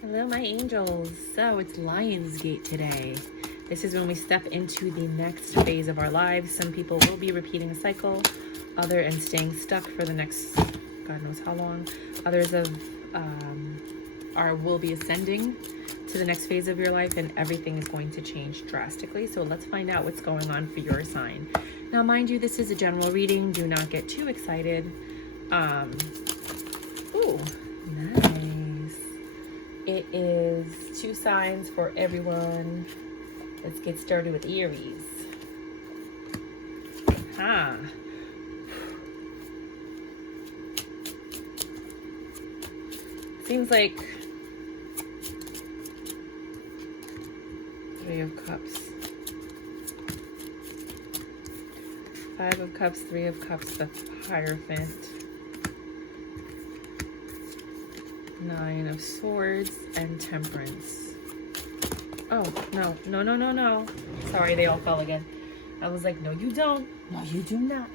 Hello, my angels. So it's Lionsgate today. This is when we step into the next phase of our lives. Some people will be repeating a cycle, other and staying stuck for the next God knows how long. Others will be ascending to the next phase of your life, and everything is going to change drastically. So let's find out what's going on for your sign. Now, mind you, this is a general reading. Do not get too excited. Ooh, nice. It is 2 signs for everyone. Let's get started with Aries. Seems like 3 of Cups, 5 of Cups, 3 of Cups, the Hierophant, 9 of Swords, and Temperance. Oh, no. Sorry, they all fell again. I was like, no, you don't. No, you do not.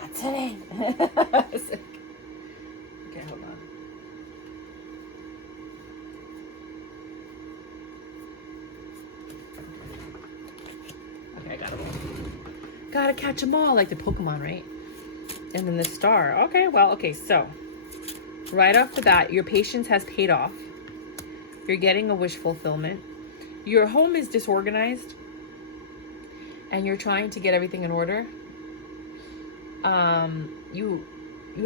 Not today. Okay, hold on. Okay, I got them all. Gotta catch them all, like the Pokemon, right? And then the star. Okay, so right off the bat, your patience has paid off. You're getting a wish fulfillment. Your home is disorganized and you're trying to get everything in order. You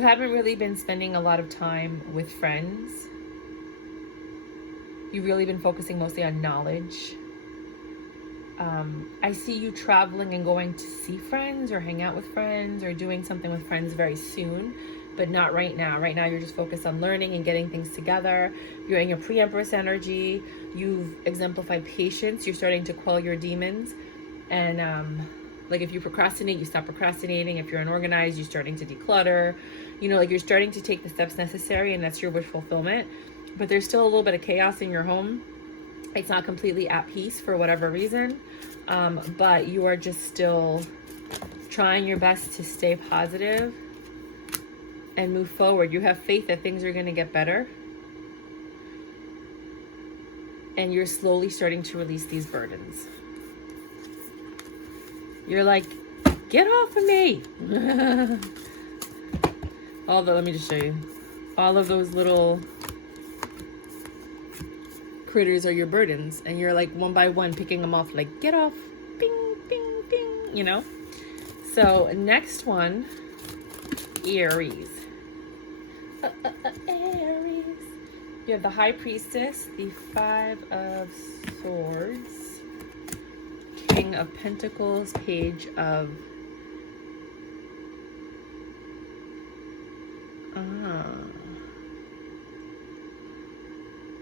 haven't really been spending a lot of time with friends. You've really been focusing mostly on knowledge. I see you traveling and going to see friends or hang out with friends or doing something with friends very soon, but not right now. Right now, you're just focused on learning and getting things together. You're in your pre-Empress energy. You've exemplified patience. You're starting to quell your demons. And like if you procrastinate, you stop procrastinating. If you're unorganized, you're starting to declutter. You know, like you're starting to take the steps necessary, and that's your wish fulfillment. But there's still a little bit of chaos in your home. It's not completely at peace for whatever reason, but you are just still trying your best to stay positive and move forward. You have faith that things are going to get better, and you're slowly starting to release these burdens. You're like, get off of me. Let me just show you. All of those little critters are your burdens, and you're like one by one picking them off, like, get off, bing, bing, bing, you know? So next one, Aries. Aries. You have the High Priestess, the 5 of Swords, King of Pentacles, Page of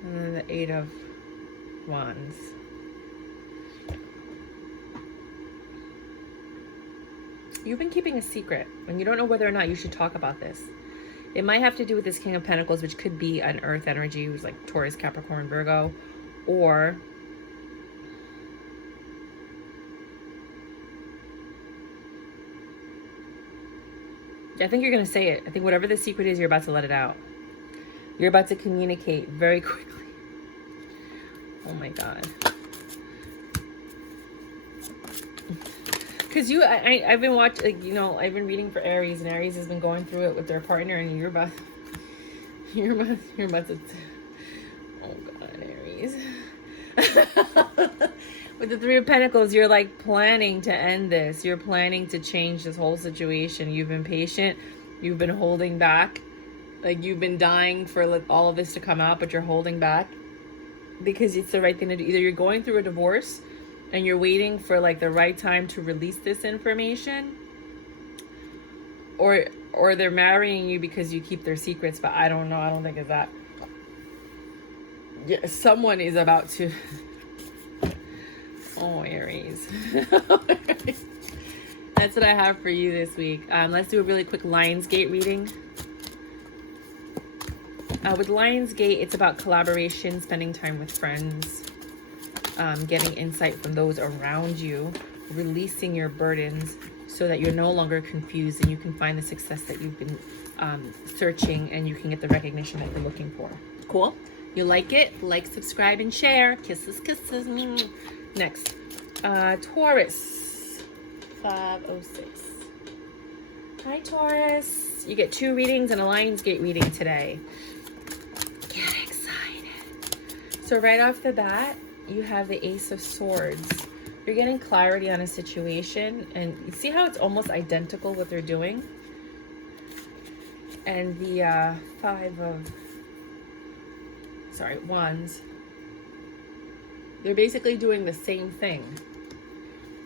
and then the 8 of Wands. You've been keeping a secret, and you don't know whether or not you should talk about this. It might have to do with this King of Pentacles, which could be an Earth energy, who's like Taurus, Capricorn, Virgo, or I think you're going to say it. I think whatever the secret is, you're about to let it out. You're about to communicate very quickly. Oh my God. Because I've been watching, like, you know, I've been reading for Aries, and Aries has been going through it with their partner, and you're about to, oh God, Aries. With the 3 of Pentacles, you're like planning to end this. You're planning to change this whole situation. You've been patient. You've been holding back. Like, you've been dying for like all of this to come out, but you're holding back because it's the right thing to do. Either you're going through a divorce and you're waiting for like the right time to release this information, or they're marrying you because you keep their secrets. But I don't know. I don't think it's that. Yeah, someone is about to. Oh, Aries. That's what I have for you this week. Let's do a really quick Lionsgate reading. With Lionsgate, it's about collaboration, spending time with friends, getting insight from those around you, releasing your burdens so that you're no longer confused and you can find the success that you've been searching, and you can get the recognition that you're looking for. Cool? You like it? Like, subscribe, and share. Kisses, kisses. Next, Taurus, 506. Hi, Taurus. You get 2 readings and a Lionsgate reading today. Get excited. So right off the bat, you have the Ace of Swords. You're getting clarity on a situation, and you see how it's almost identical what they're doing? And the Wands. They're basically doing the same thing.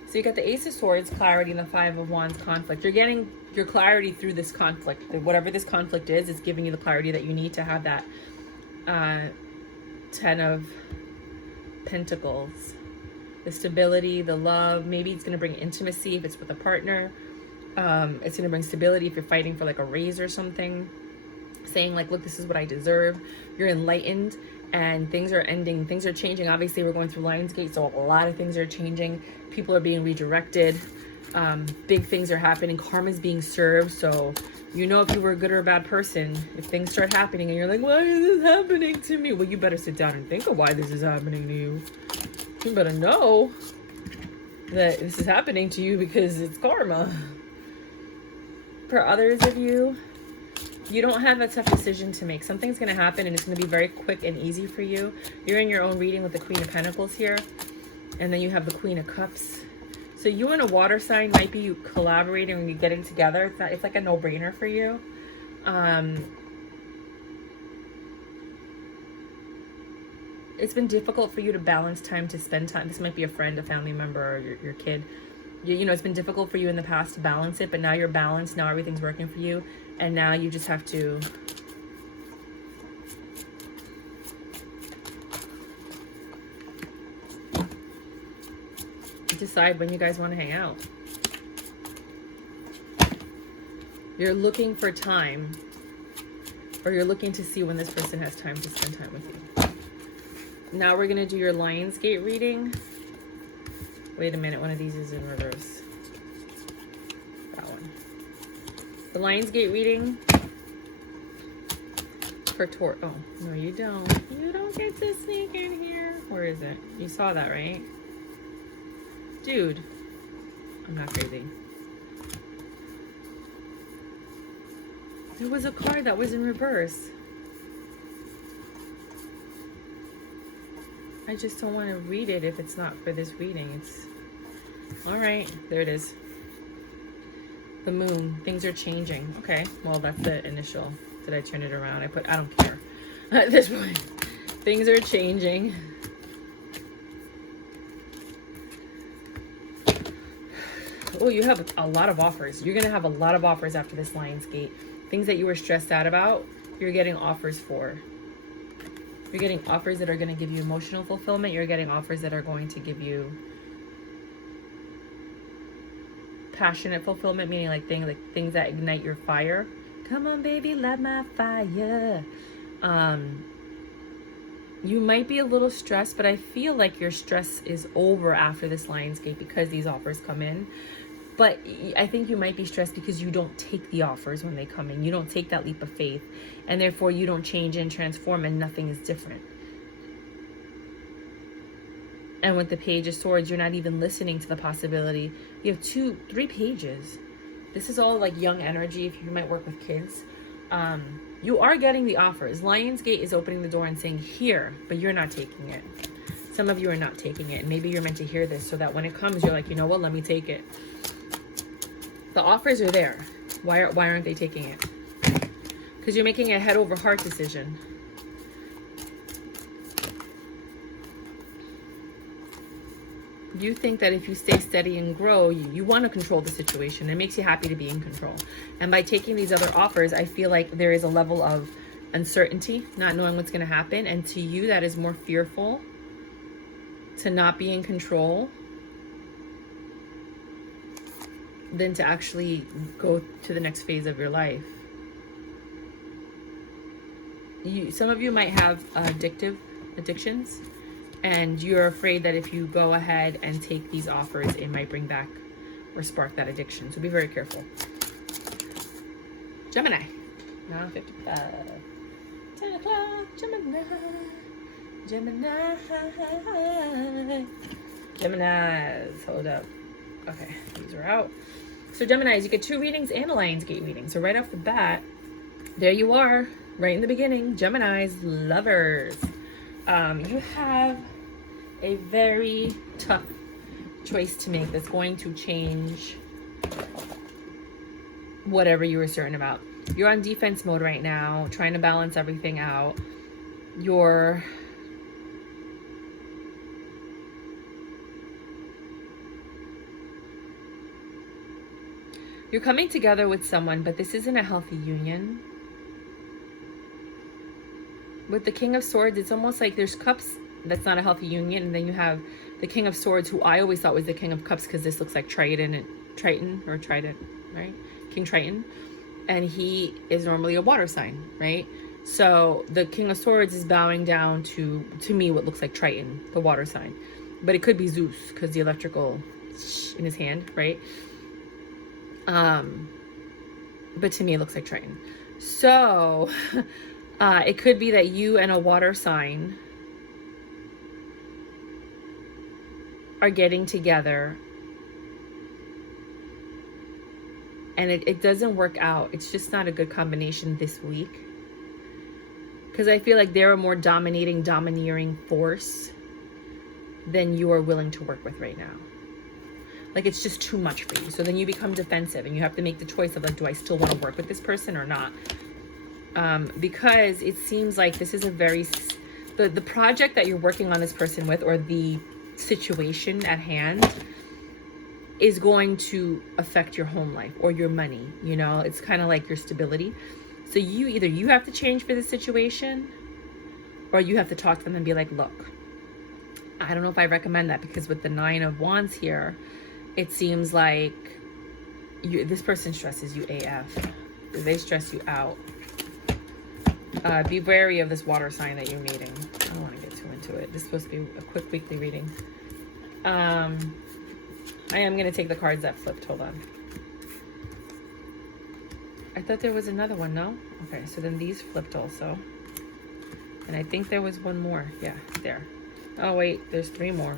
So you got the Ace of Swords, clarity, and the 5 of Wands, conflict. You're getting your clarity through this conflict. Whatever this conflict is, it's giving you the clarity that you need to have that 10 of Pentacles. The stability, the love. Maybe it's going to bring intimacy if it's with a partner. It's going to bring stability if you're fighting for like a raise or something. Saying like, look, this is what I deserve. You're enlightened and things are ending. Things are changing. Obviously, we're going through Lionsgate, so a lot of things are changing. People are being redirected. Big things are happening. Karma's being served. So you know if you were a good or a bad person, if things start happening and you're like, why is this happening to me? Well, you better sit down and think of why this is happening to you. You better know that this is happening to you because it's karma. For others of you, you don't have a tough decision to make. Something's going to happen and it's going to be very quick and easy for you. You're in your own reading with the Queen of Pentacles here. And then you have the Queen of Cups. So you and a water sign might be collaborating and getting together. It's like a no-brainer for you. It's been difficult for you to balance time to spend time. This might be a friend, a family member, or your kid. You know, it's been difficult for you in the past to balance it, but now you're balanced. Now everything's working for you. And now you just have to decide when you guys want to hang out. You're looking for time, or you're looking to see when this person has time to spend time with you. Now we're going to do your Lionsgate reading. Wait a minute, one of these is in reverse. That one. The Lionsgate reading for Taurus. Oh, no, you don't. You don't get to sneak in here. Where is it? You saw that, right? Dude, I'm not crazy. There was a card that was in reverse. I just don't want to read it if it's not for this reading. It's all right. There it is. The moon. Things are changing. Okay. Well, that's the initial. Did I turn it around? I don't care. At this point, things are changing. Oh, you have a lot of offers. You're going to have a lot of offers after this Lionsgate. Things that you were stressed out about, you're getting offers for. You're getting offers that are going to give you emotional fulfillment. You're getting offers that are going to give you passionate fulfillment, meaning like things that ignite your fire. Come on, baby, light my fire. You might be a little stressed, but I feel like your stress is over after this Lionsgate because these offers come in. But I think you might be stressed because you don't take the offers when they come in. You don't take that leap of faith. And therefore, you don't change and transform and nothing is different. And with the Page of Swords, you're not even listening to the possibility. You have 3 pages. This is all like young energy if you might work with kids. You are getting the offers. Lionsgate is opening the door and saying, here, but you're not taking it. Some of you are not taking it. And maybe you're meant to hear this so that when it comes, you're like, you know what, let me take it. The offers are there. Why aren't they taking it? Because you're making a head over heart decision. You think that if you stay steady and grow, you want to control the situation. It makes you happy to be in control. And by taking these other offers, I feel like there is a level of uncertainty, not knowing what's going to happen. And to you, that is more fearful to not be in control than to actually go to the next phase of your life. Some of you might have addictions, and you're afraid that if you go ahead and take these offers, it might bring back or spark that addiction. So be very careful. Gemini, 9:55. 10 o'clock, Gemini. Gemini. Geminis. Hold up. Okay, these are out. So Geminis, you get 2 readings and a Lionsgate reading. So right off the bat, there you are, right in the beginning. Geminis, lovers. You have a very tough choice to make that's going to change whatever you were certain about. You're on defense mode right now, trying to balance everything out. You're coming together with someone, but this isn't a healthy union. With the King of Swords, it's almost like there's cups, that's not a healthy union, and then you have the King of Swords, who I always thought was the King of Cups, because this looks like Triton, right? King Triton. And he is normally a water sign, right? So the King of Swords is bowing down to me, what looks like Triton, the water sign. But it could be Zeus, because the electrical in his hand, right? But to me, it looks like Triton. So it could be that you and a water sign are getting together, and it doesn't work out. It's just not a good combination this week, because I feel like they're a more domineering force than you are willing to work with right now. Like, it's just too much for you. So then you become defensive, and you have to make the choice of, like, do I still want to work with this person or not? Because it seems like this is a very, the project that you're working on this person with, or the situation at hand, is going to affect your home life or your money. You know, it's kind of like your stability. So you have to change for this situation, or you have to talk to them and be like, look, I don't know if I recommend that, because with the 9 of Wands here, it seems like this person stresses you AF. They stress you out. Be wary of this water sign that you're meeting. I don't want to get too into it. This is supposed to be a quick weekly reading. I am going to take the cards that flipped. Hold on. I thought there was another one, no? Okay, so then these flipped also. And I think there was one more. Yeah, there. Oh, wait, there's 3 more.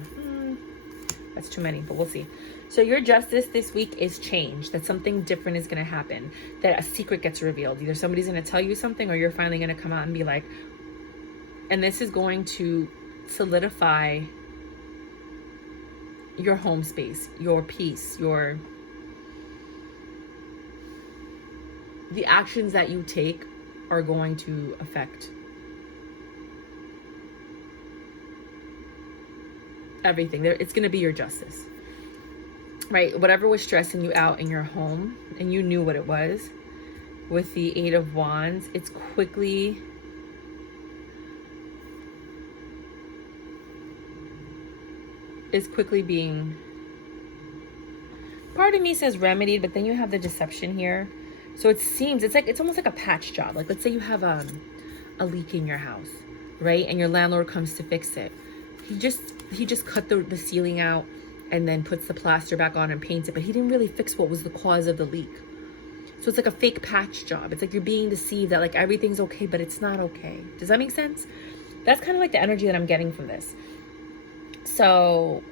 That's too many, but we'll see. So your justice this week is change. That something different is going to happen. That a secret gets revealed. Either somebody's going to tell you something, or you're finally going to come out and be like, and this is going to solidify your home space, your peace, the actions that you take are going to affect everything. It's going to be your justice, right? Whatever was stressing you out in your home, and you knew what it was, with the 8 of Wands, it's quickly being, part of me says remedied, but then you have the deception here. So it seems it's almost like a patch job. Like, let's say you have a leak in your house, right? And your landlord comes to fix it. He just cut the ceiling out and then puts the plaster back on and paints it, but he didn't really fix what was the cause of the leak. So it's like a fake patch job. It's like you're being deceived that, like, everything's okay, but it's not okay. Does that make sense? That's kind of like the energy that I'm getting from this. So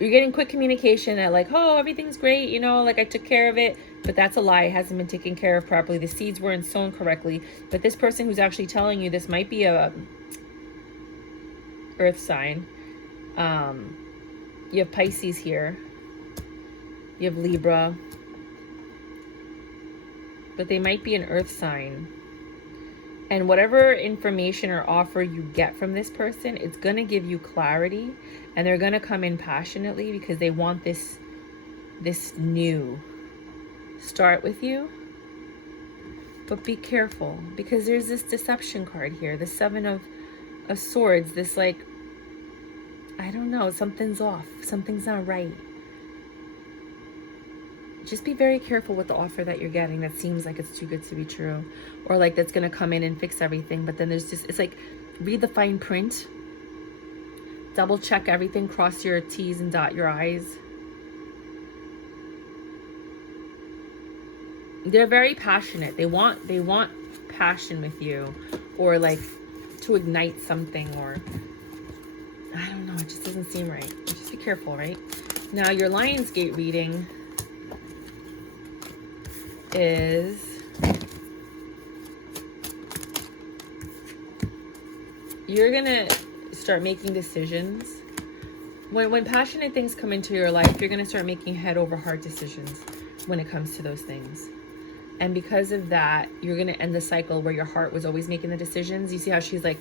you're getting quick communication that, like, oh, everything's great, you know, like, I took care of it, but that's a lie. It hasn't been taken care of properly. The seeds weren't sown correctly. But this person who's actually telling you this might be a earth sign. You have Pisces here. You have Libra. But they might be an earth sign. And whatever information or offer you get from this person, it's going to give you clarity. And they're going to come in passionately because they want this new start with you. But be careful, because there's this deception card here. The 7 of Swords. This, like, I don't know, something's off. Something's not right. Just be very careful with the offer that you're getting that seems like it's too good to be true. Or like that's going to come in and fix everything. But then there's just, it's like, read the fine print. Double check everything. Cross your T's and dot your I's. They're very passionate. They want passion with you. or like to ignite something, or I don't know, it just doesn't seem right. Just be careful, right? Now your Lionsgate reading is you're gonna start making decisions. When passionate things come into your life, you're gonna start making head over heart decisions when it comes to those things. And because of that, you're gonna end the cycle where your heart was always making the decisions. You see how she's like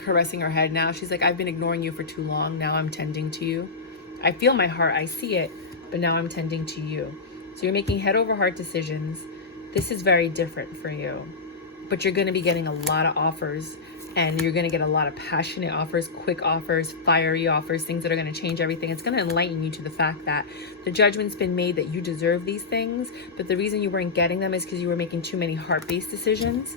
caressing her head now. She's like, I've been ignoring you for too long. Now I'm tending to you. I feel my heart, I see it, but now I'm tending to you. So you're making head over heart decisions. This is very different for you, but you're gonna be getting a lot of offers, and you're gonna get a lot of passionate offers, quick offers, fiery offers, things that are gonna change everything. It's gonna enlighten you to the fact that the judgment's been made that you deserve these things, but the reason you weren't getting them is because you were making too many heart-based decisions,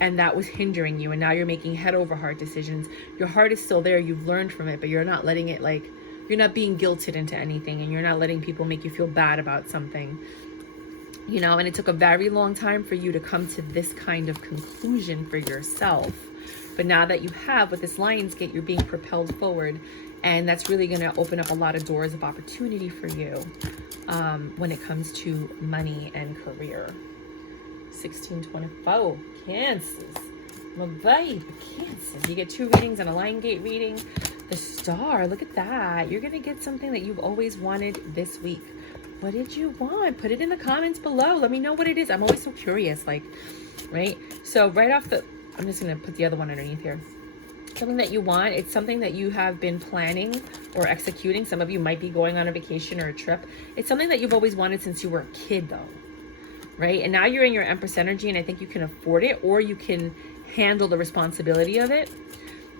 and that was hindering you, and now you're making head over heart decisions. Your heart is still there, you've learned from it, but you're not letting it, like, you're not being guilted into anything, and you're not letting people make you feel bad about something. You know, and it took a very long time for you to come to this kind of conclusion for yourself. But now that you have, with this Lionsgate, you're being propelled forward, and that's really going to open up a lot of doors of opportunity for you when it comes to money and career. 1624, Cancers. My babe, Cancers. You get 2 readings and a Lionsgate reading. The Star, look at that. You're going to get something that you've always wanted this week. What did you want? Put it in the comments below. Let me know what it is. I'm always so curious, like, right? So right off the, I'm just going to put the other one underneath here. Something that you want, it's something that you have been planning or executing. Some of you might be going on a vacation or a trip. It's something that you've always wanted since you were a kid, though, right? And now you're in your Empress energy, and I think you can afford it, or you can handle the responsibility of it,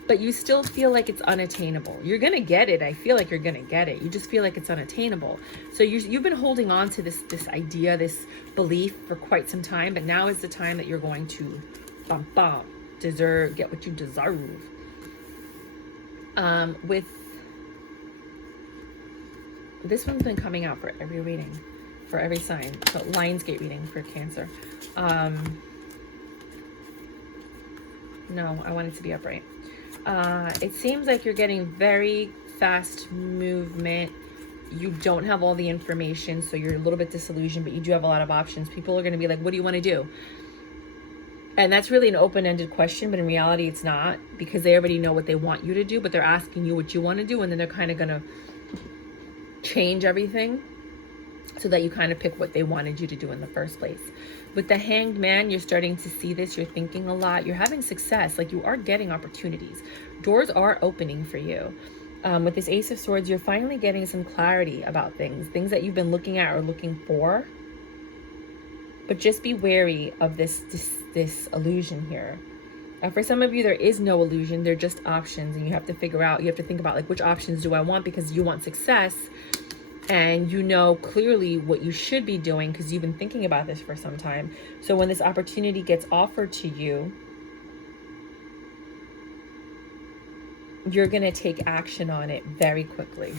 but you still feel like it's unattainable. You're going to get it. I feel like you're going to get it. You just feel like it's unattainable. So you've been holding on to this idea, this belief for quite some time, but now is the time that you're going to get what you deserve. With this one's been coming out for every reading, for every sign. So Lionsgate reading for Cancer. No, I want it to be upright. It seems like you're getting very fast movement. You don't have all the information, so you're a little bit disillusioned, but you do have a lot of options. People are going to be like, what do you want to do? And that's really an open-ended question, but in reality it's not, because they already know what they want you to do, but they're asking you what you want to do, and then they're kind of going to change everything so that you kind of pick what they wanted you to do in the first place. With the Hanged Man, you're starting to see this. You're thinking a lot. You're having success. Like, you are getting opportunities. Doors are opening for you. With this Ace of Swords, you're finally getting some clarity about things that you've been looking at or looking for. But just be wary of this illusion here. For some of you, there is no illusion. They're just options, and you have to think about, like, which options do I want, because you want success. And you know clearly what you should be doing because you've been thinking about this for some time. So when this opportunity gets offered to you, you're going to take action on it very quickly.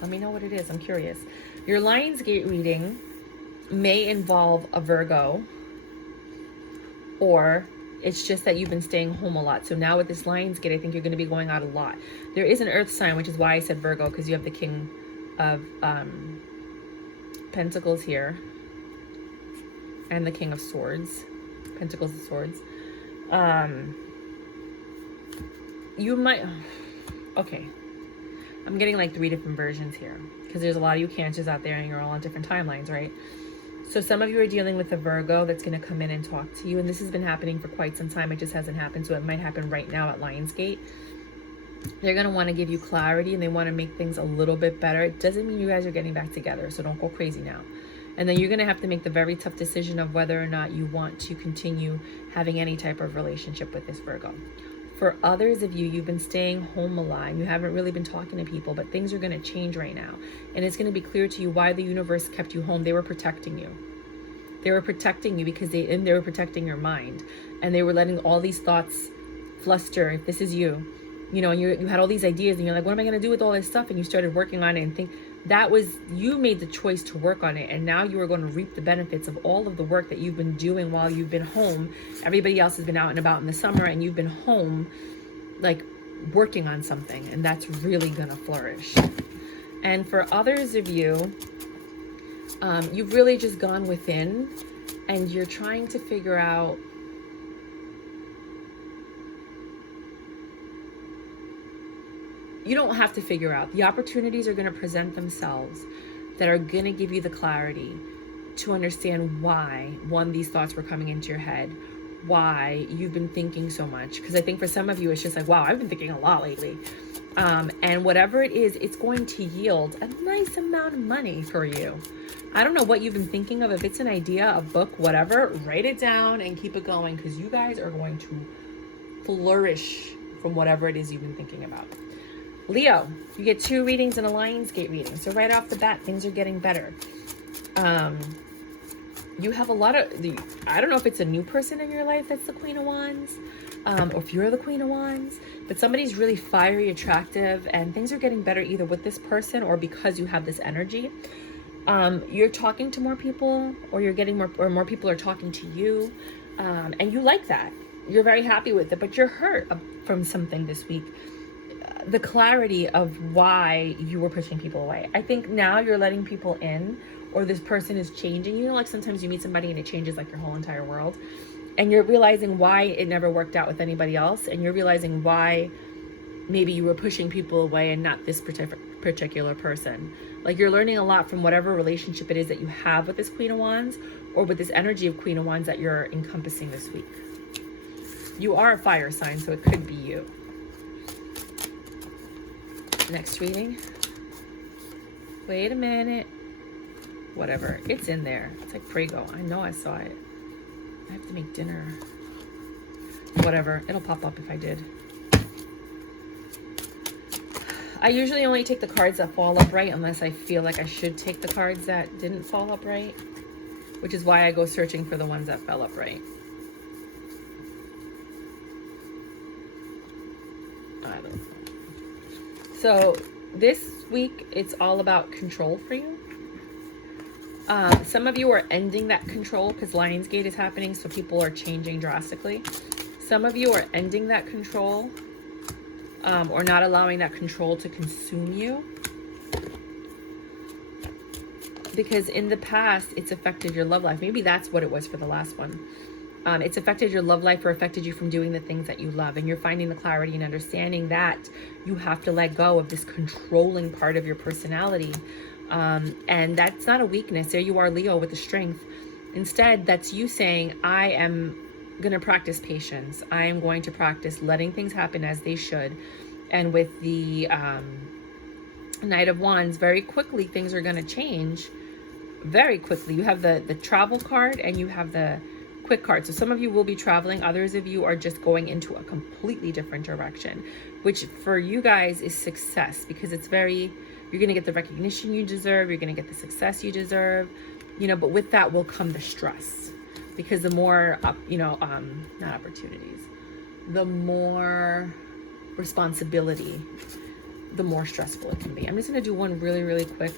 Let me know what it is. I'm curious. Your Lionsgate reading may involve a Virgo, or it's just that you've been staying home a lot. So now with this Lionsgate, I think you're going to be going out a lot. There is an earth sign, which is why I said Virgo, because you have the King of Pentacles here and the King of Swords, Pentacles and Swords. You might, okay, I'm getting like 3 different versions here, because there's a lot of you Cancers out there and you're all on different timelines, right? So some of you are dealing with a Virgo that's going to come in and talk to you. And this has been happening for quite some time. It just hasn't happened. So it might happen right now at Lionsgate. They're going to want to give you clarity, and they want to make things a little bit better. It doesn't mean you guys are getting back together. So don't go crazy now. And then you're going to have to make the very tough decision of whether or not you want to continue having any type of relationship with this Virgo. For others of you, you've been staying home a lot and you haven't really been talking to people, but things are going to change right now. And it's going to be clear to you why the universe kept you home. They were protecting you. They were protecting you because they were protecting your mind. And they were letting all these thoughts fluster. If this is you, you know, and you had all these ideas and you're like, what am I going to do with all this stuff? And you started working on it and that was, you made the choice to work on it, and now you are going to reap the benefits of all of the work that you've been doing while you've been home. Everybody else has been out and about in the summer, and you've been home, like, working on something, and that's really going to flourish. And for others of you, you've really just gone within, and you're trying to figure out you don't have to figure out. The opportunities are going to present themselves that are going to give you the clarity to understand why, one, these thoughts were coming into your head, why you've been thinking so much. Because I think for some of you, it's just like, wow, I've been thinking a lot lately. And whatever it is, it's going to yield a nice amount of money for you. I don't know what you've been thinking of. If it's an idea, a book, whatever, write it down and keep it going, because you guys are going to flourish from whatever it is you've been thinking about. Leo, you get 2 readings and a Lionsgate reading. So right off the bat, things are getting better. You have a lot of, I don't know if it's a new person in your life that's the Queen of Wands, or if you're the Queen of Wands, but somebody's really fiery, attractive, and things are getting better either with this person or because you have this energy. You're talking to more people, or you're getting more, or more people are talking to you, and you like that. You're very happy with it, but you're hurt from something this week. The clarity of why you were pushing people away. I think now you're letting people in, or this person is changing. You know, like sometimes you meet somebody and it changes like your whole entire world, and you're realizing why it never worked out with anybody else, and you're realizing why maybe you were pushing people away and not this particular person. Like, you're learning a lot from whatever relationship it is that you have with this Queen of Wands, or with this energy of Queen of Wands that you're encompassing this week. You are a fire sign, so it could be you. Next reading. Wait a minute. Whatever. It's in there. It's like Prego. I know I saw it. I have to make dinner. Whatever. It'll pop up if I did. I usually only take the cards that fall upright unless I feel like I should take the cards that didn't fall upright, which is why I go searching for the ones that fell upright. I don't know. So this week, it's all about control for you. Some of you are ending that control because Lionsgate is happening, so people are changing drastically. Some of you are ending that control, or not allowing that control to consume you. Because in the past, it's affected your love life. Maybe that's what it was for the last one. It's affected your love life, or affected you from doing the things that you love. And you're finding the clarity and understanding that you have to let go of this controlling part of your personality. And that's not a weakness. There you are, Leo, with the strength. Instead, that's you saying, I am going to practice patience. I am going to practice letting things happen as they should. And with the Knight of Wands, very quickly, things are going to change. Very quickly. You have the travel card and you have the quick card. So some of you will be traveling. Others of you are just going into a completely different direction, which for you guys is success, because it's very, you're going to get the recognition you deserve. You're going to get the success you deserve, you know, but with that will come the stress, because the more, not opportunities, the more responsibility, the more stressful it can be. I'm just going to do one really, really quick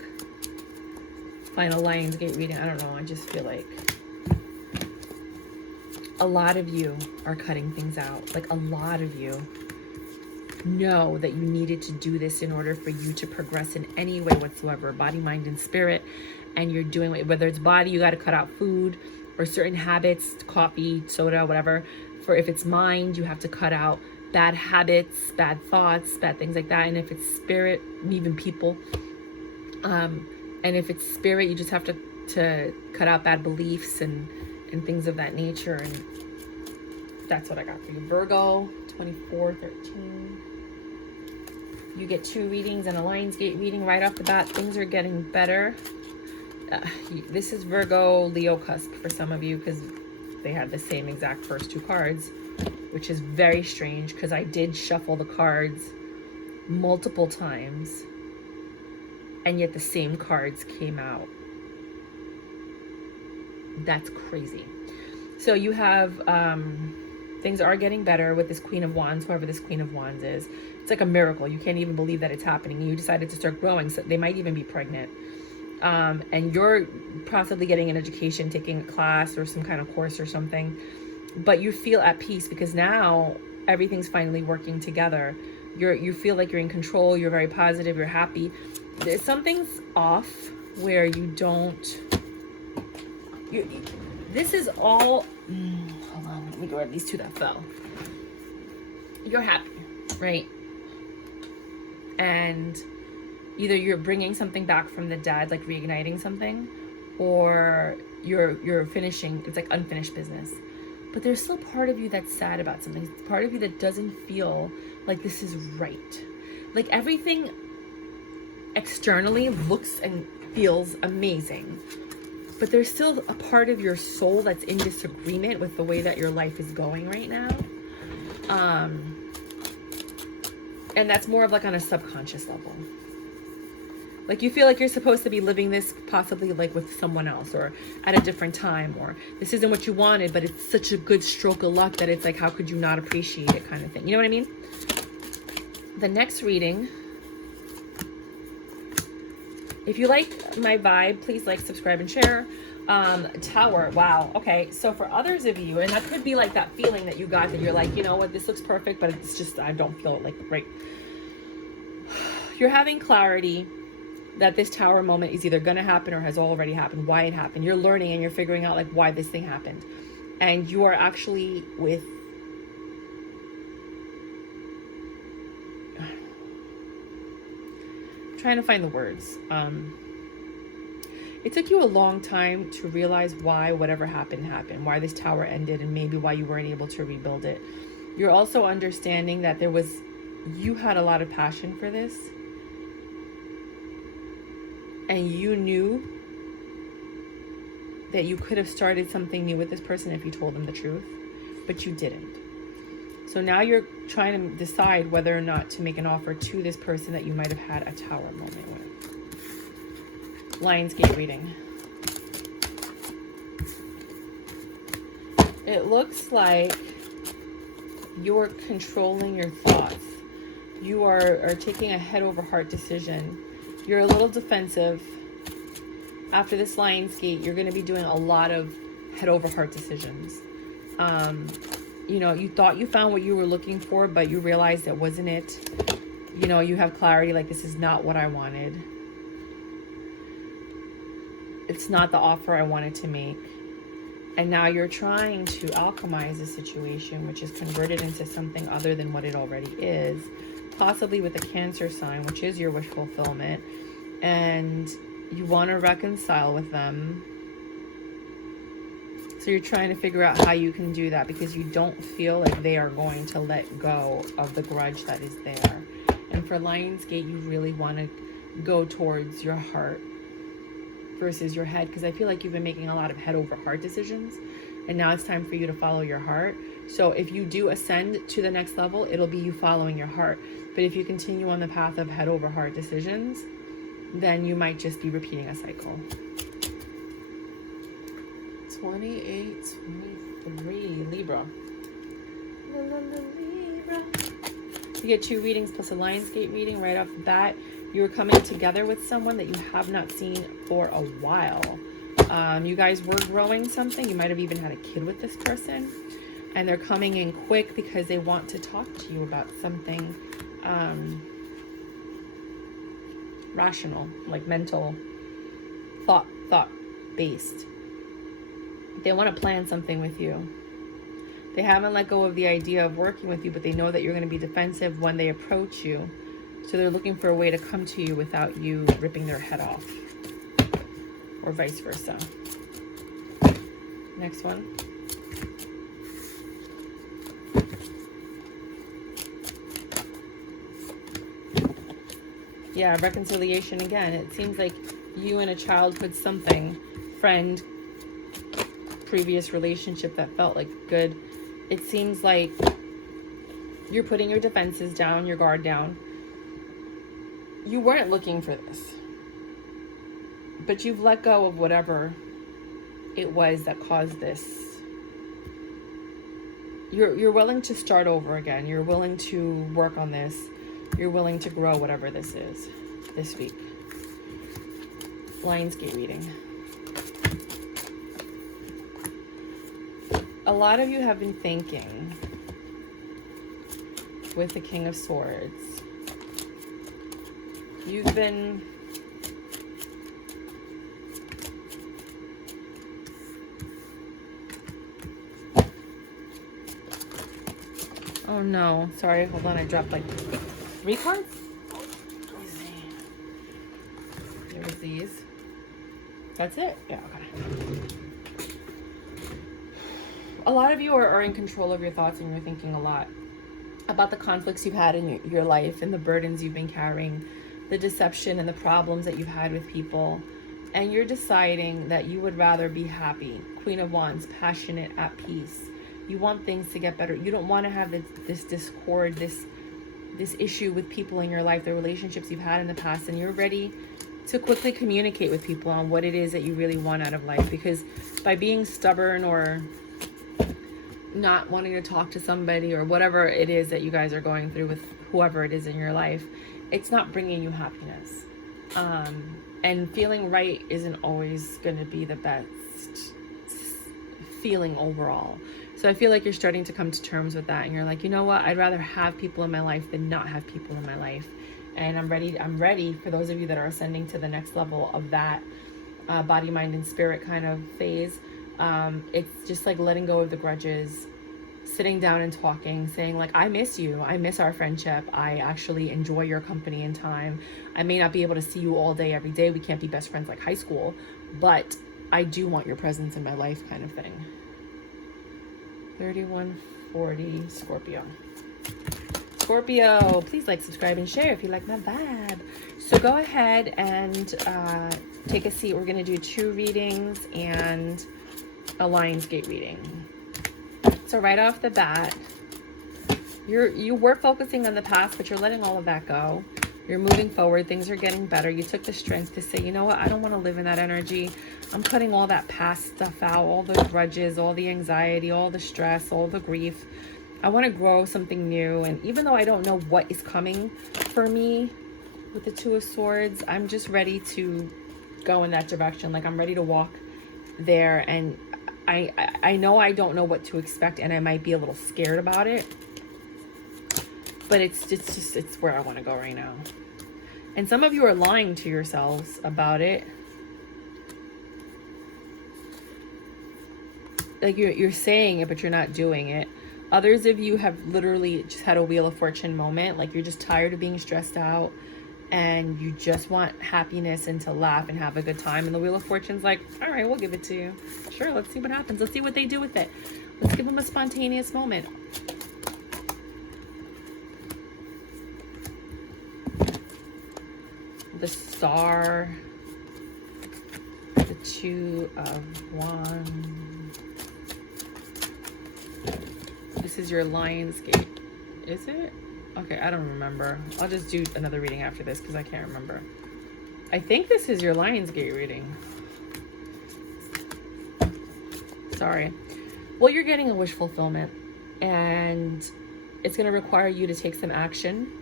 final Lionsgate reading. I don't know. I just feel like a lot of you are cutting things out. Like, a lot of you know that you needed to do this in order for you to progress in any way whatsoever, body, mind, and spirit. And you're doing it, whether it's body, you got to cut out food or certain habits, coffee, soda, whatever. For if it's mind, you have to cut out bad habits, bad thoughts, bad things like that. And if it's spirit, even people, and if it's spirit, you just have to cut out bad beliefs and things of that nature. And that's what I got for you. Virgo, 2413. You get 2 readings and a Lionsgate reading right off the bat. Things are getting better. This is Virgo, Leo cusp for some of you, because they had the same exact first 2 cards, which is very strange because I did shuffle the cards multiple times and yet the same cards came out. That's crazy. So you have Things are getting better with this Queen of Wands, whoever this Queen of Wands is. It's like a miracle. You can't even believe that it's happening. You decided to start growing, so they might even be pregnant. And you're possibly getting an education, taking a class or some kind of course or something. But you feel at peace because now everything's finally working together. You feel like you're in control. You're very positive. You're happy. Something's off where you don't... This is all... hold on. Let me grab these two that fell. You're happy, right? And either you're bringing something back from the dead, like reigniting something, or you're finishing. It's like unfinished business. But there's still part of you that's sad about something. It's part of you that doesn't feel like this is right. Like everything externally looks and feels amazing, but there's still a part of your soul that's in disagreement with the way that your life is going right now. And that's more of like on a subconscious level. Like you feel like you're supposed to be living this possibly like with someone else or at a different time, or this isn't what you wanted, but it's such a good stroke of luck that it's like, how could you not appreciate it, kind of thing. You know what I mean? The next reading, if you like my vibe, please like, subscribe, and share. Tower. Wow. Okay. So for others of you, and that could be like that feeling that you got that you're like, you know what, this looks perfect, but it's just, I don't feel like right. You're having clarity that this tower moment is either going to happen or has already happened, why it happened. You're learning and you're figuring out like why this thing happened. And you are actually with... trying to find the words. It took you a long time to realize why whatever happened, why this tower ended, and maybe why you weren't able to rebuild it. You're also understanding that you had a lot of passion for this. And you knew that you could have started something new with this person if you told them the truth, but you didn't. So now you're trying to decide whether or not to make an offer to this person that you might have had a tower moment with. Lionsgate reading. It looks like you're controlling your thoughts. You are taking a head over heart decision. You're a little defensive. After this Lionsgate, you're going to be doing a lot of head over heart decisions. You know, you thought you found what you were looking for, but you realized that wasn't it. You know, you have clarity, like, this is not what I wanted. It's not the offer I wanted to make. And now you're trying to alchemize the situation, which is converted into something other than what it already is. Possibly with a Cancer sign, which is your wish fulfillment. And you want to reconcile with them. So you're trying to figure out how you can do that, because you don't feel like they are going to let go of the grudge that is there. And for Lionsgate, you really want to go towards your heart versus your head, because I feel like you've been making a lot of head over heart decisions, and now it's time for you to follow your heart. So if you do ascend to the next level, it'll be you following your heart. But if you continue on the path of head over heart decisions, then you might just be repeating a cycle. 28, 23, Libra. Libra. You get 2 readings plus a Lionsgate reading right off the bat. You're coming together with someone that you have not seen for a while. You guys were growing something. You might have even had a kid with this person. And they're coming in quick because they want to talk to you about something rational, like mental, thought-based. They want to plan something with you. They haven't let go of the idea of working with you, but they know that you're going to be defensive when they approach you. So they're looking for a way to come to you without you ripping their head off. Or vice versa. Next one. Yeah, reconciliation again. It seems like you and a childhood something, friend, previous relationship that felt like good. It seems like you're putting your defenses down, your guard down. You weren't looking for this, but you've let go of whatever it was that caused this you're willing to start over again. You're willing to work on this. You're willing to grow, whatever this is, this week. Lionsgate reading. A lot of you have been thinking with the King of Swords. You've been oh no, sorry, hold on, I dropped like 3 cards? Let me see. There was these. That's it? Yeah, okay. A lot of you are in control of your thoughts, and you're thinking a lot about the conflicts you've had in your life and the burdens you've been carrying, the deception and the problems that you've had with people. And you're deciding that you would rather be happy. Queen of Wands, passionate, at peace. You want things to get better. You don't want to have this discord, this issue with people in your life, the relationships you've had in the past, and you're ready to quickly communicate with people on what it is that you really want out of life. Because by being stubborn or not wanting to talk to somebody or whatever it is that you guys are going through with whoever it is in your life, it's not bringing you happiness. And feeling right isn't always going to be the best feeling overall. So I feel like you're starting to come to terms with that, and you're like, you know what, I'd rather have people in my life than not have people in my life. And I'm ready for those of you that are ascending to the next level of that body, mind, and spirit kind of phase. It's just like letting go of the grudges, sitting down and talking, saying like, I miss you. I miss our friendship. I actually enjoy your company and time. I may not be able to see you all day, every day. We can't be best friends like high school, but I do want your presence in my life, kind of thing. 3140 Scorpio. Scorpio, please like, subscribe, and share if you like my vibe. So go ahead and take a seat. We're going to do 2 readings and a Lionsgate reading. So right off the bat, you were focusing on the past, but you're letting all of that go. You're moving forward. Things are getting better. You took the strength to say, you know what? I don't want to live in that energy. I'm cutting all that past stuff out, all the grudges, all the anxiety, all the stress, all the grief. I want to grow something new. And even though I don't know what is coming for me with the 2 of Swords, I'm just ready to go in that direction. Like, I'm ready to walk there. And I know I don't know what to expect, and I might be a little scared about it. But it's where I want to go right now. And some of you are lying to yourselves about it. Like you're saying it, but you're not doing it. Others of you have literally just had a Wheel of Fortune moment. Like, you're just tired of being stressed out, and you just want happiness and to laugh and have a good time. And the Wheel of Fortune's like, all right, we'll give it to you. Sure, let's see what happens. Let's see what they do with it. Let's give them a spontaneous moment. The Star, the 2 of Wands. This is your Lionsgate. Is it? Okay, I don't remember. I'll just do another reading after this because I can't remember. I think this is your Lionsgate reading. Sorry. Well, you're getting a wish fulfillment, and it's going to require you to take some action.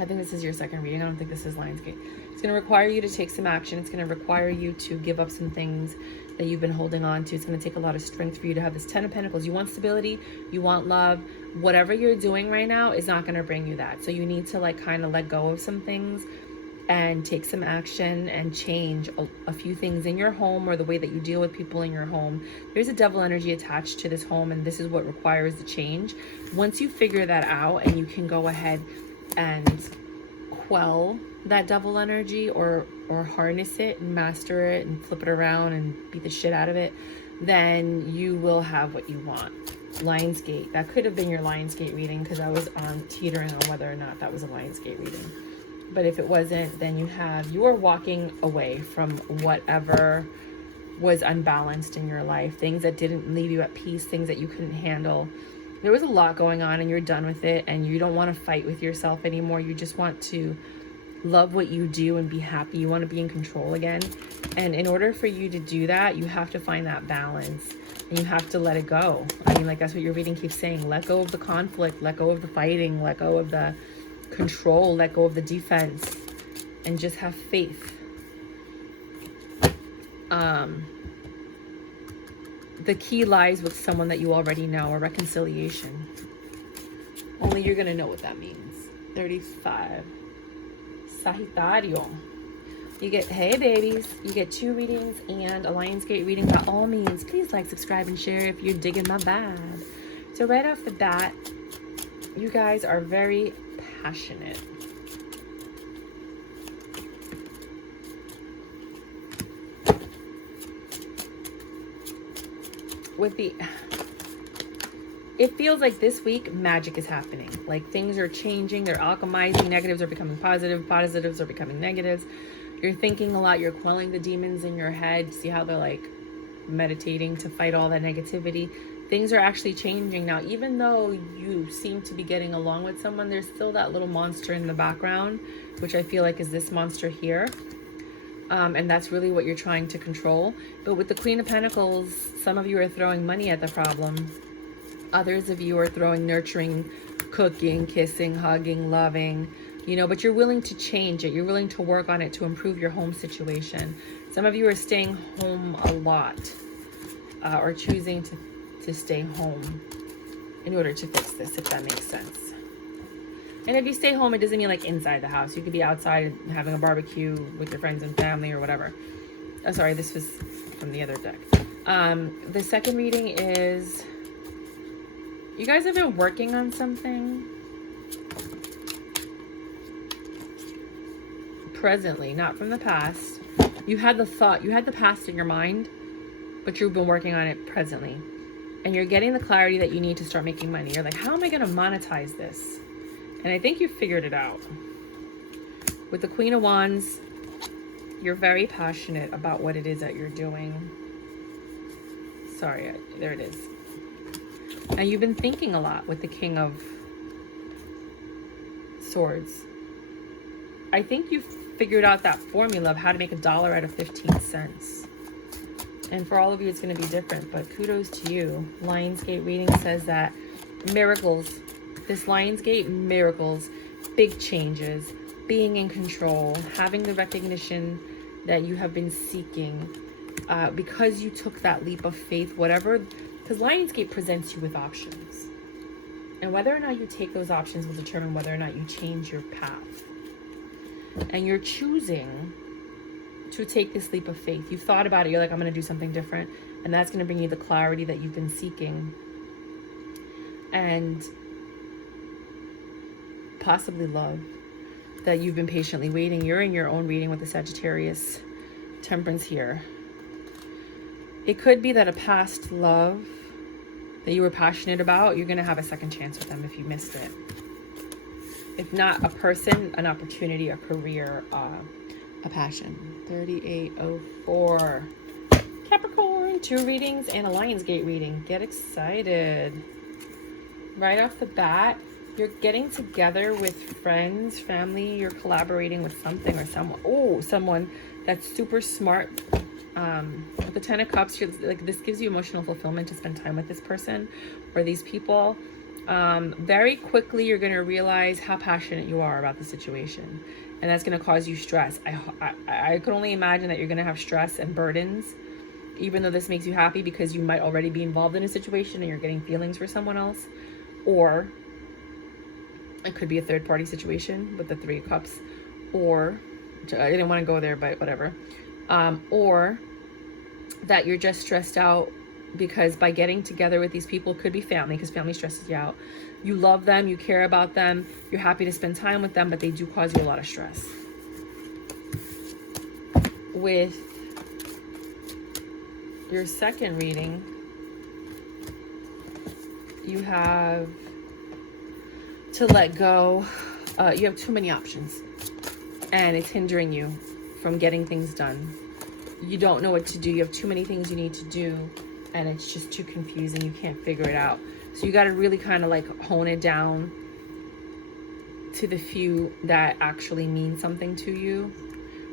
I think this is your second reading. I don't think this is Lionsgate. It's going to require you to take some action. It's going to require you to give up some things that you've been holding on to. It's going to take a lot of strength for you to have this 10 of Pentacles. You want stability. You want love. Whatever you're doing right now is not going to bring you that. So you need to like kind of let go of some things and take some action and change a few things in your home or the way that you deal with people in your home. There's a devil energy attached to this home, and this is what requires the change. Once you figure that out and you can go ahead and quell that devil energy or harness it and master it and flip it around and beat the shit out of it, then you will have what you want. Lionsgate. That could have been your Lionsgate reading because I was on teetering on whether or not that was a Lionsgate reading. But if it wasn't, then you are walking away from whatever was unbalanced in your life, things that didn't leave you at peace, things that you couldn't handle. There was a lot going on and you're done with it, and you don't want to fight with yourself anymore. You just want to love what you do and be happy. You want to be in control again. And in order for you to do that, you have to find that balance And you have to let it go. I mean, like, that's what your reading keeps saying. Let go of the conflict, let go of the fighting, let go of the control, let go of the defense, and just have faith. The key lies with someone that you already know, a reconciliation. Only you're going to know what that means. 35. Sagittarius. You get, hey babies, you get 2 readings and a Lionsgate reading. By all means, please like, subscribe, and share if you're digging my vibe. So right off the bat, you guys are very passionate. It feels like this week magic is happening. Like things are changing, they're alchemizing, negatives are becoming positive, positives are becoming negatives. You're thinking a lot, you're quelling the demons in your head. See how they're like meditating to fight all that negativity. Things are actually changing now. Even though you seem to be getting along with someone, there's still that little monster in the background, which I feel like is this monster here. And that's really what you're trying to control. But with the Queen of Pentacles, some of you are throwing money at the problem. Others of you are throwing nurturing, cooking, kissing, hugging, loving, you know, but you're willing to change it. You're willing to work on it to improve your home situation. Some of you are staying home a lot, or choosing to stay home in order to fix this, if that makes sense. And if you stay home, it doesn't mean like inside the house. You could be outside having a barbecue with your friends and family or whatever. Oh, sorry, this was from the other deck. The second reading is, you guys have been working on something presently, not from the past. You had the thought, you had the past in your mind, but you've been working on it presently. And you're getting the clarity that you need to start making money. You're like, how am I going to monetize this? And I think you figured it out. With the Queen of Wands, you're very passionate about what it is that you're doing. Sorry, there it is. And you've been thinking a lot with the King of Swords. I think you've figured out that formula of how to make $1 out of 15 cents. And for all of you, it's going to be different, but kudos to you. Lionsgate reading says that miracles, this Lionsgate, miracles, big changes, being in control, having the recognition that you have been seeking, because you took that leap of faith, whatever, because Lionsgate presents you with options. And whether or not you take those options will determine whether or not you change your path. And you're choosing to take this leap of faith. You've thought about it. You're like, I'm going to do something different. And that's going to bring you the clarity that you've been seeking. And possibly love that you've been patiently waiting. You're in your own reading with the Sagittarius Temperance here. It could be that a past love that you were passionate about, you're going to have a second chance with them if you missed it. If not a person, an opportunity, a career, a passion. 3804. Capricorn, 2 readings and a Lionsgate reading. Get excited. Right off the bat, you're getting together with friends, family, you're collaborating with something or someone. Oh, someone that's super smart. With the 10 of Cups, you're like, this gives you emotional fulfillment to spend time with this person or these people. Very quickly, you're going to realize how passionate you are about the situation. And that's going to cause you stress. I could only imagine that you're going to have stress and burdens, even though this makes you happy because you might already be involved in a situation and you're getting feelings for someone else. Or it could be a third-party situation with the 3 of Cups. Or, I didn't want to go there, but whatever. Or that you're just stressed out because by getting together with these people, could be family, because family stresses you out. You love them, you care about them, you're happy to spend time with them, but they do cause you a lot of stress. With your second reading, you have to let go. You have too many options, and it's hindering you from getting things done. You don't know what to do. You have too many things you need to do, and it's just too confusing. You can't figure it out. So you got to really kind of like hone it down to the few that actually mean something to you.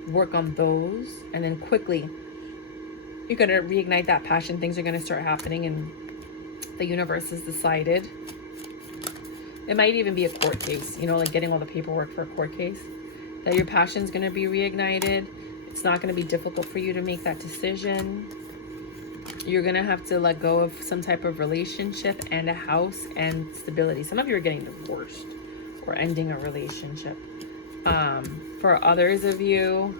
Work on those, and then quickly You're going to reignite that passion. Things are going to start happening, and the universe has decided. It might even be a court case, you know, like getting all the paperwork for a court case. That your passion's going to be reignited. It's not going to be difficult for you to make that decision. You're going to have to let go of some type of relationship and a house and stability. Some of you are getting divorced or ending a relationship. For others of you,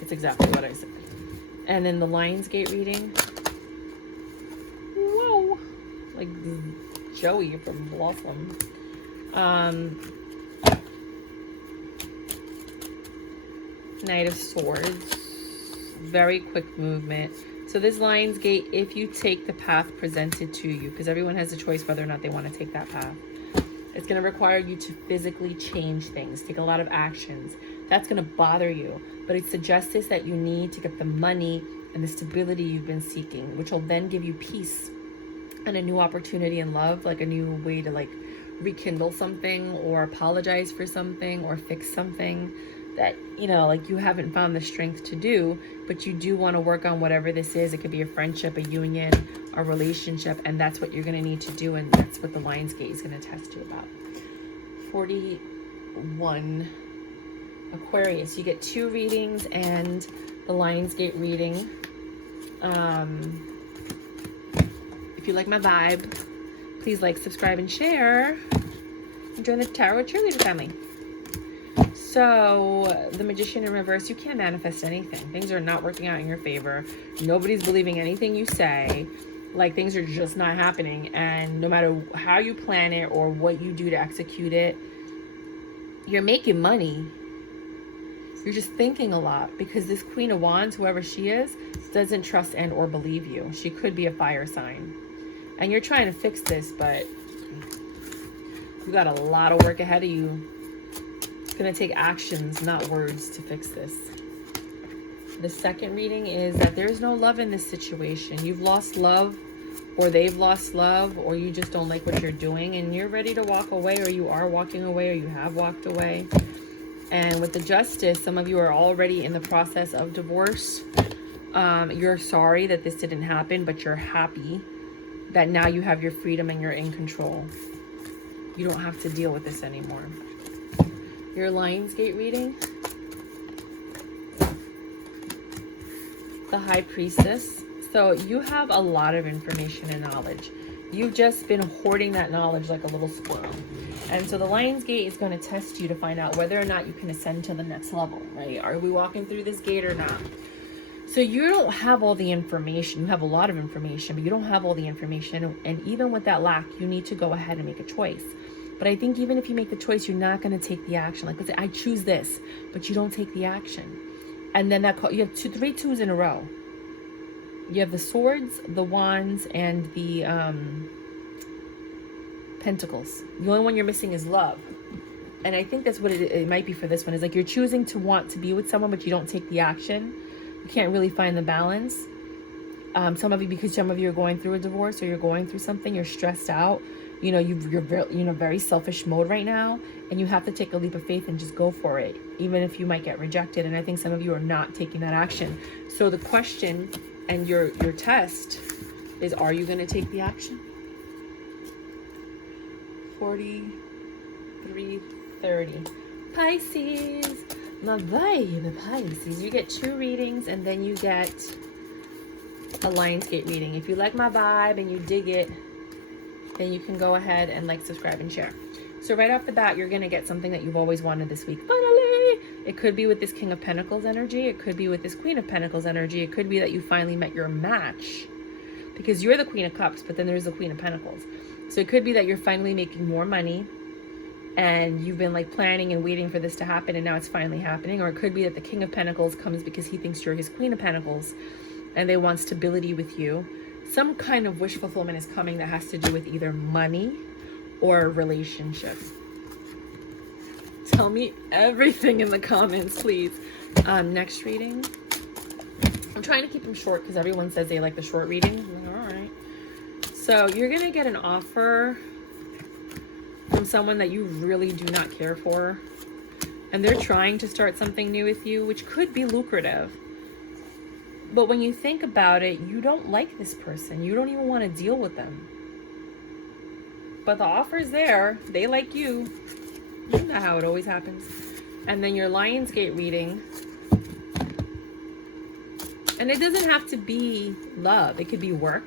it's exactly what I said. And then the Lionsgate reading. Whoa. Like Joey from Blossom. Knight of Swords. Very quick movement. So this Lionsgate, if you take the path presented to you, because everyone has a choice whether or not they want to take that path. It's going to require you to physically change things, take a lot of actions. That's going to bother you. But it's the justice that you need to get the money and the stability you've been seeking, which will then give you peace and a new opportunity in love, like a new way to like rekindle something or apologize for something or fix something that, you know, like you haven't found the strength to do, but you do want to work on whatever this is. It could be a friendship, a union, a relationship, and that's what you're going to need to do, and that's what the Lionsgate is going to test you about. 41. Aquarius, you get 2 readings and the Lionsgate reading. If you like my vibe, please like, subscribe, and share. And join the Tarot Cheerleader family. So, the Magician in reverse, you can't manifest anything. Things are not working out in your favor. Nobody's believing anything you say. Like, things are just not happening. And no matter how you plan it or what you do to execute it, you're making money. You're just thinking a lot, because this Queen of Wands, whoever she is, doesn't trust and or believe you. She could be a fire sign. And you're trying to fix this, but you got a lot of work ahead of you. It's going to take actions, not words, to fix this. The second reading is that there's no love in this situation. You've lost love, or they've lost love, or you just don't like what you're doing and you're ready to walk away, or you are walking away, or you have walked away. And with the Justice, some of you are already in the process of divorce. You're sorry that this didn't happen, but you're happy that now you have your freedom and you're in control. You don't have to deal with this anymore. Your Lionsgate reading. The High Priestess. So you have a lot of information and knowledge. You've just been hoarding that knowledge like a little squirrel. And so the Lionsgate is going to test you to find out whether or not you can ascend to the next level, right? Are we walking through this gate or not? So you don't have all the information. You have a lot of information, but you don't have all the information. And even with that lack, you need to go ahead and make a choice. But I think even if you make the choice, you're not going to take the action. Like, let's say I choose this, but you don't take the action. And then you have 3 twos in a row. You have the Swords, the Wands, and the Pentacles. The only one you're missing is love. And I think that's what it might be for this one. Is like you're choosing to want to be with someone, but you don't take the action. You can't really find the balance. Some of you are going through a divorce, or you're going through something. You're stressed out. You know, you're very selfish mode right now, and you have to take a leap of faith and just go for it, even if you might get rejected. And I think some of you are not taking that action. So the question and your test is, are you going to take the action? 43:30. Pisces. My baby Pisces. You get 2 readings, and then you get a Lionsgate reading. If you like my vibe and you dig it, then you can go ahead and like, subscribe, and share. So right off the bat, you're going to get something that you've always wanted this week. Finally! It could be with this King of Pentacles energy. It could be with this Queen of Pentacles energy. It could be that you finally met your match, because you're the Queen of Cups, but then there's the Queen of Pentacles. So it could be that you're finally making more money, and you've been like planning and waiting for this to happen, and now it's finally happening. Or it could be that the King of Pentacles comes because he thinks you're his Queen of Pentacles, and they want stability with you. Some kind of wish fulfillment is coming that has to do with either money or a relationship. Tell me everything in the comments, please. Next reading. I'm trying to keep them short because everyone says they like the short readings. All right. So you're going to get an offer from someone that you really do not care for. And they're trying to start something new with you, which could be lucrative. But when you think about it, you don't like this person. You don't even want to deal with them. But the offer's there. They like you. You know how it always happens. And then your Lionsgate reading. And it doesn't have to be love. It could be work.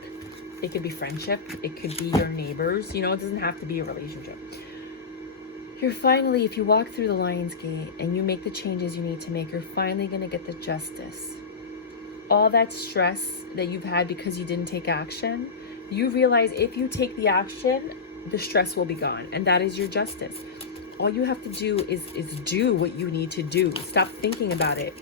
It could be friendship. It could be your neighbors. You know, it doesn't have to be a relationship. You're finally, if you walk through the Lionsgate and you make the changes you need to make, you're finally going to get the justice. All that stress that you've had because you didn't take action, you realize if you take the action, the stress will be gone. And that is your justice. All you have to do is do what you need to do. Stop thinking about it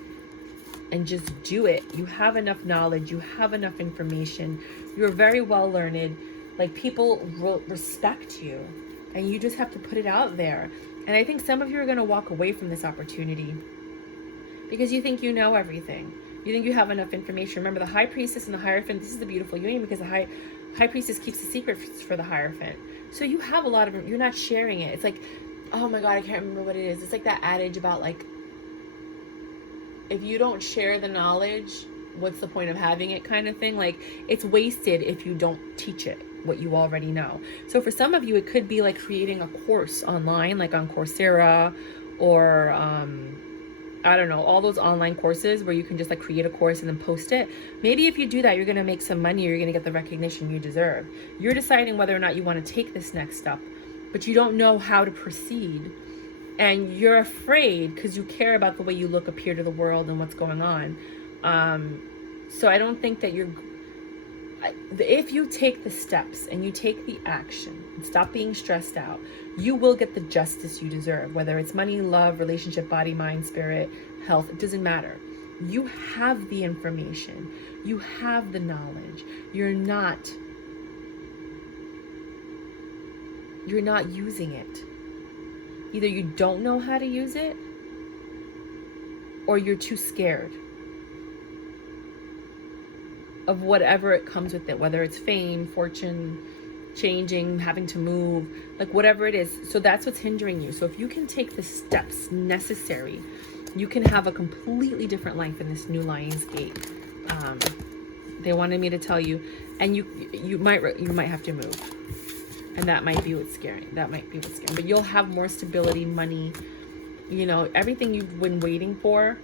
and just do it. You have enough knowledge. You have enough information. You're very well learned. Like, people respect you, and you just have to put it out there. And I think some of you are going to walk away from this opportunity because you think you know everything. You think you have enough information. Remember, the High Priestess and the Hierophant, this is the beautiful union, because the High Priestess keeps the secrets for the Hierophant. So you have a lot of, you're not sharing it. It's like, oh my God, I can't remember what it is. It's like that adage about, like, if you don't share the knowledge, what's the point of having it, kind of thing. Like, it's wasted if you don't teach it what you already know. So for some of you, it could be like creating a course online, like on Coursera, or I don't know, all those online courses where you can just like create a course and then post it. Maybe if you do that, you're going to make some money, or you're going to get the recognition you deserve. You're deciding whether or not you want to take this next step, but you don't know how to proceed. And you're afraid because you care about the way you look, appear to the world, and what's going on. So I don't think that if you take the steps and you take the action and stop being stressed out, you will get the justice you deserve. Whether it's money, love, relationship, body, mind, spirit, health, it doesn't matter. You have the information. You have the knowledge. You're not using it. Either you don't know how to use it, or you're too scared of whatever it comes with it, whether it's fame, fortune, changing, having to move, like whatever it is. So that's what's hindering you. So if you can take the steps necessary, you can have a completely different life in this new Lionsgate. They wanted me to tell you, and you might have to move. And that might be what's scary. But you'll have more stability, money, you know, everything you've been waiting for.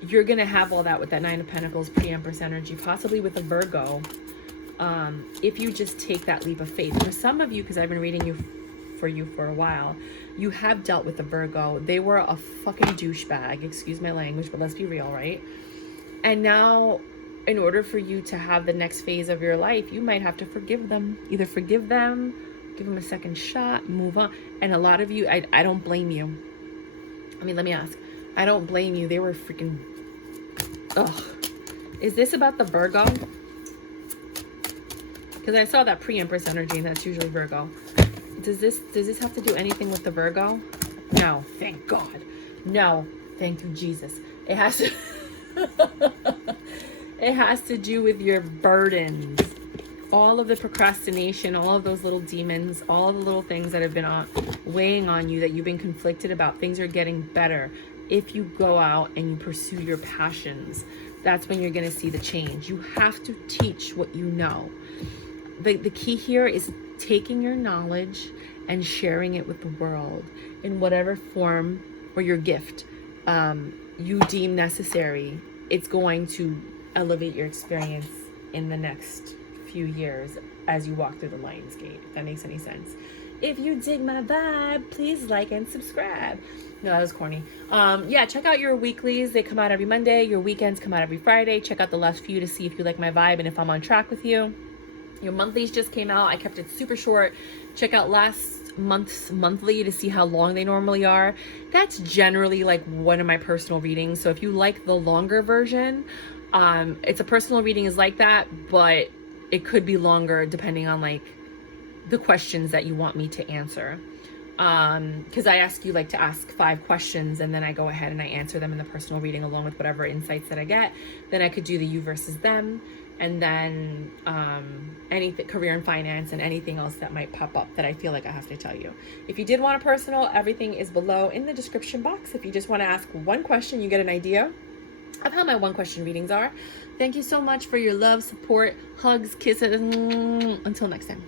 You're going to have all that with that Nine of Pentacles, pre-Empress energy, possibly with a Virgo. If you just take that leap of faith. For some of you, because I've been reading for you for a while, you have dealt with a Virgo. They were a fucking douchebag. Excuse my language, but let's be real, right? And now, in order for you to have the next phase of your life, you might have to forgive them. Either forgive them, give them a second shot, move on. And a lot of you, I don't blame you. I mean, let me ask. I don't blame you. They were freaking... Ugh. Is this about the Virgo? Because I saw that pre-Empress energy, and that's usually Virgo. Does this have to do anything with the Virgo? No. Thank God. No. Thank you, Jesus. It has to... It has to do with your burdens. All of the procrastination, all of those little demons, all of the little things that have been weighing on you, that you've been conflicted about. Things are getting better. If you go out and you pursue your passions, that's when you're going to see the change. You have to teach what you know. The key here is taking your knowledge and sharing it with the world in whatever form, or your gift you deem necessary. It's going to elevate your experience in the next few years as you walk through the Lionsgate, if that makes any sense. If you dig my vibe, please like and subscribe. No, that was corny. Yeah, check out your weeklies. They come out every Monday. Your weekends come out every Friday. Check out the last few to see if you like my vibe and if I'm on track with you. Your monthlies just came out. I kept it super short. Check out last month's monthly to see how long they normally are. That's generally like one of my personal readings. So if you like the longer version, it's a personal reading is like that, but it could be longer depending on like the questions that you want me to answer. Because I ask you like to ask 5 questions, and then I go ahead and I answer them in the personal reading along with whatever insights that I get. Then I could do the you versus them, and then anything, career and finance, and anything else that might pop up that I feel like I have to tell you. If you did want a personal, everything is below in the description box. If you just want to ask one question, you get an idea of how my 1-question readings are. Thank you so much for your love, support, hugs, kisses. Until next time.